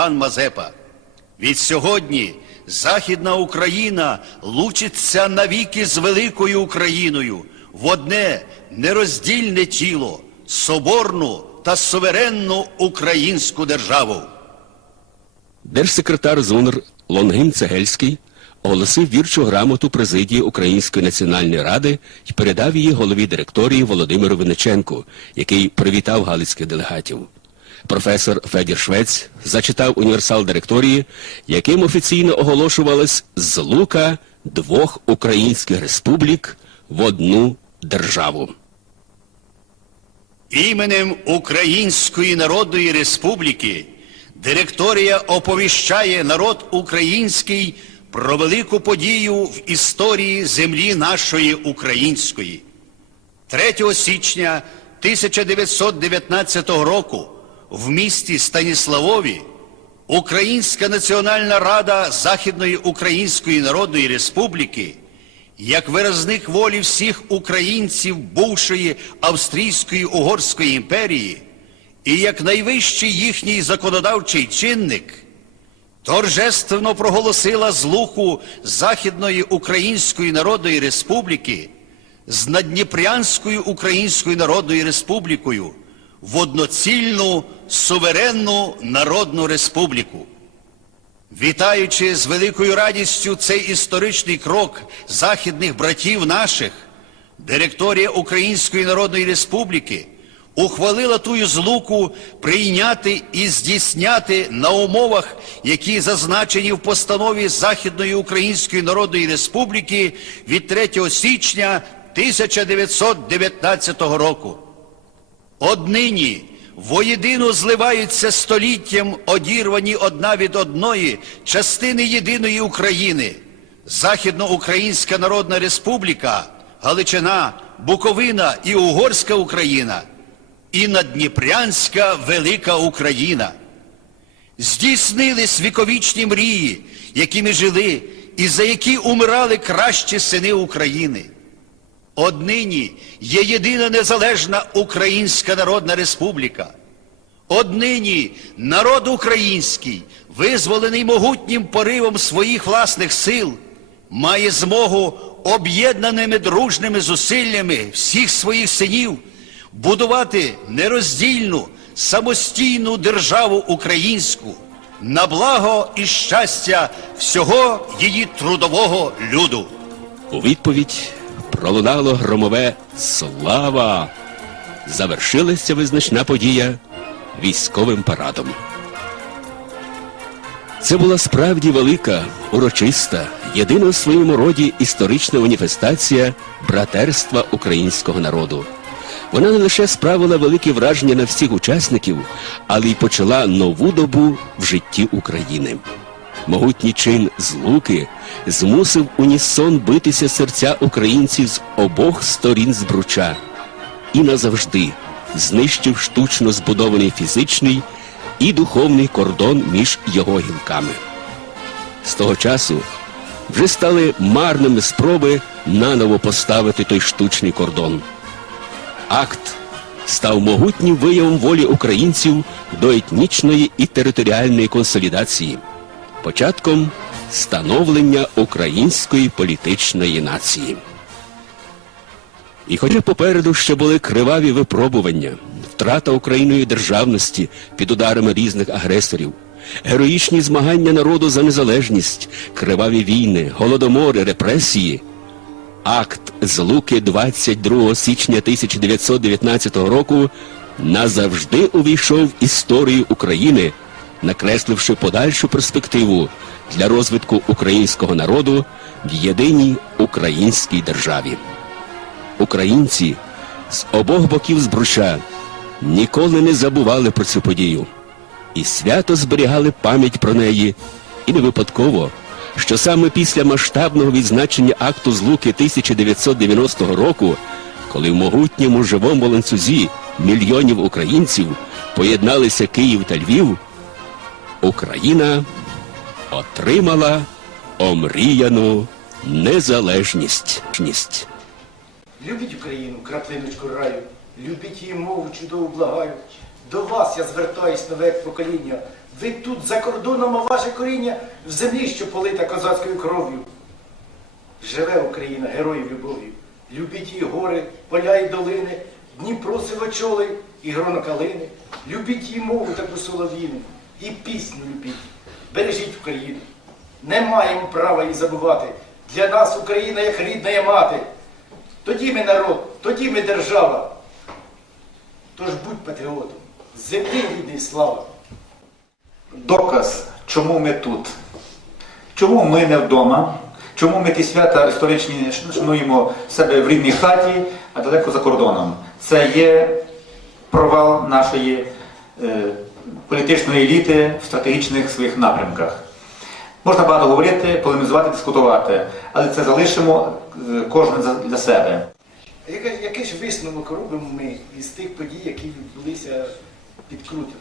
пан Мазепа. Від сьогодні Західна Україна лучиться навіки з великою Україною в одне нероздільне тіло, соборну та суверенну українську державу. Держсекретар ЗУНР Лонгин Цегельський оголосив вірчу грамоту президії Української національної ради і передав її голові директорії Володимиру Винниченку, який привітав галицьких делегатів. Професор Федір Швець зачитав універсал директорії, яким офіційно оголошувалась злука двох українських республік в одну державу. Іменем Української Народної Республіки директорія оповіщає народ український про велику подію в історії землі нашої української. 3 січня 1919 року в місті Станіславові Українська Національна Рада Західної Української Народної Республіки як виразник волі всіх українців бувшої Австрійської Угорської імперії і як найвищий їхній законодавчий чинник торжественно проголосила злуху Західної Української Народної Республіки з Надніпрянською Українською Народною Республікою в одноцільну суверенну народну республіку. Вітаючи з великою радістю цей історичний крок західних братів наших, директорія Української Народної Республіки ухвалила тую злуку прийняти і здійсняти на умовах, які зазначені в постанові Західної Української Народної Республіки від 3 січня 1919 року. Однині воєдино зливаються століттям одірвані одна від одної частини єдиної України. Західноукраїнська Народна Республіка, Галичина, Буковина і Угорська Україна, і Надніпрянська Велика Україна. Здійснились віковічні мрії, якими жили і за які умирали кращі сини України. Однині є єдина незалежна Українська Народна Республіка. Однині народ український, визволений могутнім поривом своїх власних сил, має змогу об'єднаними дружними зусиллями всіх своїх синів будувати нероздільну, самостійну державу українську на благо і щастя всього її трудового люду. У відповідь пролунало громове Слава! Завершилася визначна подія військовим парадом. Це була справді велика, урочиста, єдина в своєму роді історична маніфестація братерства українського народу. Вона не лише справила велике враження на всіх учасників, але й почала нову добу в житті України. Могутній чин злуки змусив унісон битися серця українців з обох сторін збруча і назавжди знищив штучно збудований фізичний і духовний кордон між його гілками. З того часу вже стали марними спроби наново поставити той штучний кордон. Акт став могутнім виявом волі українців до етнічної і територіальної консолідації, початком становлення української політичної нації. І хоча попереду ще були криваві випробування, втрата Україною державності під ударами різних агресорів, героїчні змагання народу за незалежність, криваві війни, голодомори, репресії, акт Злуки 22 січня 1919 року назавжди увійшов в історію України, накресливши подальшу перспективу для розвитку українського народу в єдиній українській державі. Українці з обох боків збруча ніколи не забували про цю подію і свято зберігали пам'ять про неї, і не випадково, що саме після масштабного відзначення акту злуки 1990 року, коли в могутньому живому ланцюзі мільйонів українців поєдналися Київ та Львів, Україна отримала омріяну незалежність. Любіть Україну, краплиночку раю, любіть її мову чудову благаю. До вас я звертаюсь нове покоління. Ви тут за кордоном, а ваше коріння в землі, що полита козацькою кров'ю. Живе Україна героїв любов'ю. Любіть її гори, поля і долини, Дніпро сивочоли і гроно калини. Любіть її мову таку солов'їну, і пісню любіть. Бережіть Україну. Не маємо права її забувати. Для нас Україна як рідна мати. Тоді ми народ, тоді ми держава. Тож будь патріотом, землі рідний слава. доказ, чому ми тут. Чому ми не вдома? Чому ми ті свята історичні шануємо себе в рідній хаті, а далеко за кордоном? Це є провал нашої е, політичної еліти в стратегічних своїх напрямках. Можна багато говорити, полемізувати, дискутувати, але це залишимо е, кожен для себе. Який, ж висновок робимо ми із тих подій, які відбулися під Крутом?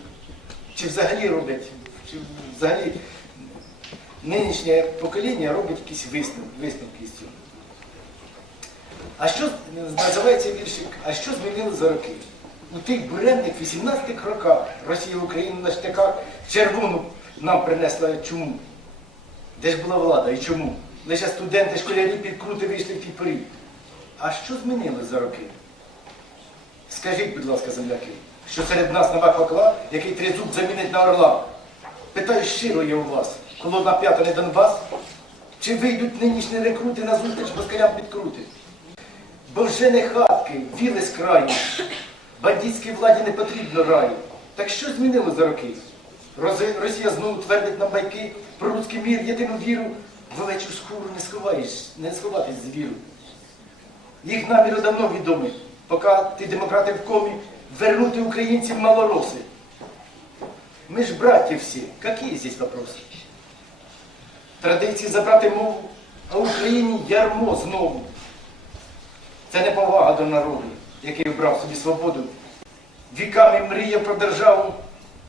Чи взагалі роблять, чи взагалі нинішнє покоління робить якісь висновки, висновки з цього? А що називається віршик? А що змінили за роки? У тих буремних 18 роках Росія Україну на штиках червону нам принесла чому? Де ж була влада і чому? Лише студенти, школярі під крути вийшли в ті порі. А що змінилось за роки? Скажіть, будь ласка, земляки, що серед нас нова клакла, який тризуб замінить на орла? Питаю щиро я у вас, колодна п'ята не Донбас? Чи вийдуть нинішні рекрути на зустріч москалям підкрути? Бо вже не хатки, віли з краю. Бандитській владі не потрібно раю. Так що змінило за роки? Росія знову твердить нам байки про руський мір, єдину віру. В овечу скуру не сховаєш, не сховатись з віру. Їх наміри давно відомі, поки ти демократи в комі, вернути українців малороси. Мы ж братья все. Какие здесь вопросы? Традиції забрати мову, а Україні ярмо знову. Це не повага до народу, який обрав собі свободу. Віками мріяв про державу.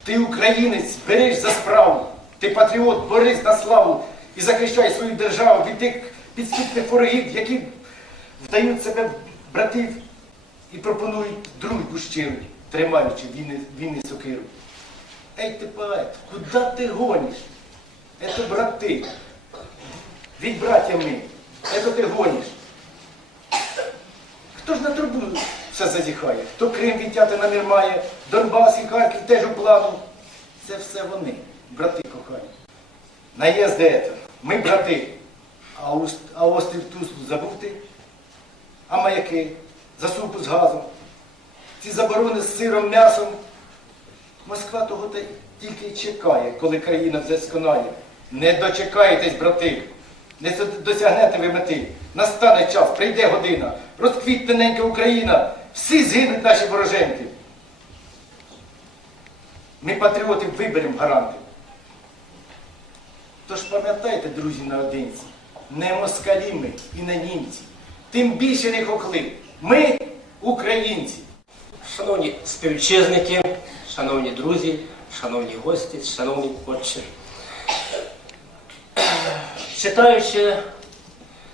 Ти українець, береш за справу. Ти патріот, борись на славу і захищай свою державу від тих підступних ворогів, які вдають себе братів і пропонують дружбу щиру, тримаючи війни, сокиру. Ей ти поет, куди ти гониш? Это брати. Від браття ми. Это ти гониш. Хто ж на трубу все зазіхає? Хто Крим відтяти намір має, Донбас і Харків теж у плану. Це все вони, брати кохані. Наїзди это. Ми брати. А, ус- а острів Тузлу забув ти? А маяки? Засупу з газом? Ці заборони з сиром, м'ясом? Москва того та тільки й чекає, коли країна вже сконає. Не дочекаєтесь, брати, не досягнете ви мети. Настане час, прийде година, розквітне ненька Україна, всі згинуть наші вороженьки. Ми патріотів виберемо гаранти. Тож пам'ятайте, друзі, наодинці, не москалі ми і не німці, тим більше не хохли. Ми українці. Шановні співвітчизники, шановні друзі, шановні гості, шановні отче. Читаючи,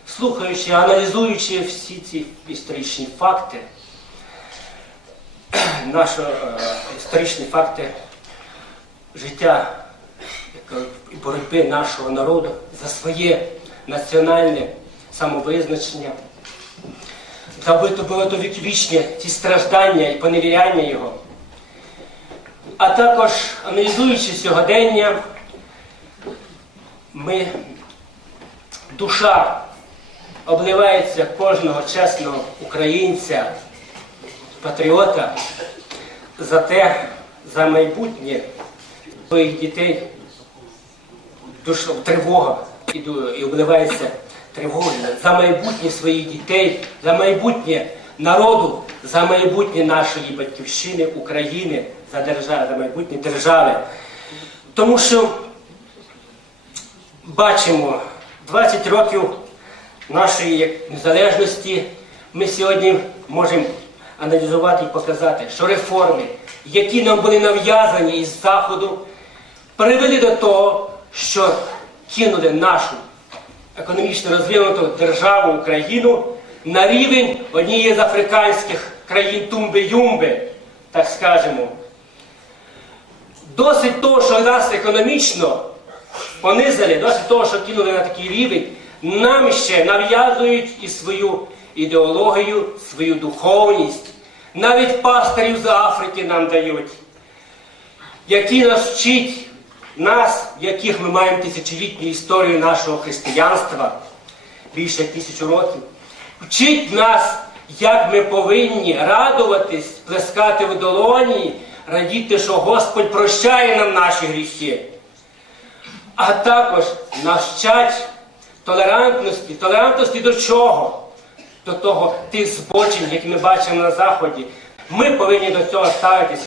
слухаючи, аналізуючи всі ці історичні факти, наші е, історичні факти життя і боротьби нашого народу за своє національне самовизначення, за багатовіквічні ті страждання і поневіряння його, а також аналізуючи сьогодення, ми, душа обливається кожного чесного українця, патріота за те, за майбутнє своїх дітей, душа тривога і, і обливається тривогою за майбутнє своїх дітей, за майбутнє народу, за майбутнє нашої батьківщини, України, за державу, за майбутнє держави. Тому що бачимо 20 років нашої незалежності. Ми сьогодні можемо аналізувати і показати, що реформи, які нам були нав'язані із Заходу, привели до того, що кинули нашу економічно розвинуту державу Україну на рівень однієї з африканських країн Тумби-Юмби, так скажемо. Досить того, що нас економічно понизили, досить того, що кинули на такий рівень, нам ще нав'язують і свою ідеологію, свою духовність. Навіть пастирів з Африки нам дають, які нас вчить нас, яких ми маємо тисячолітню історію нашого християнства, більше тисячу років, вчить нас, як ми повинні радуватись, плескати в долоні, радіти, що Господь прощає нам наші гріхи. А також навчать толерантності. Толерантності до чого? До того тих збочень, які ми бачимо на Заході. Ми повинні до цього ставитися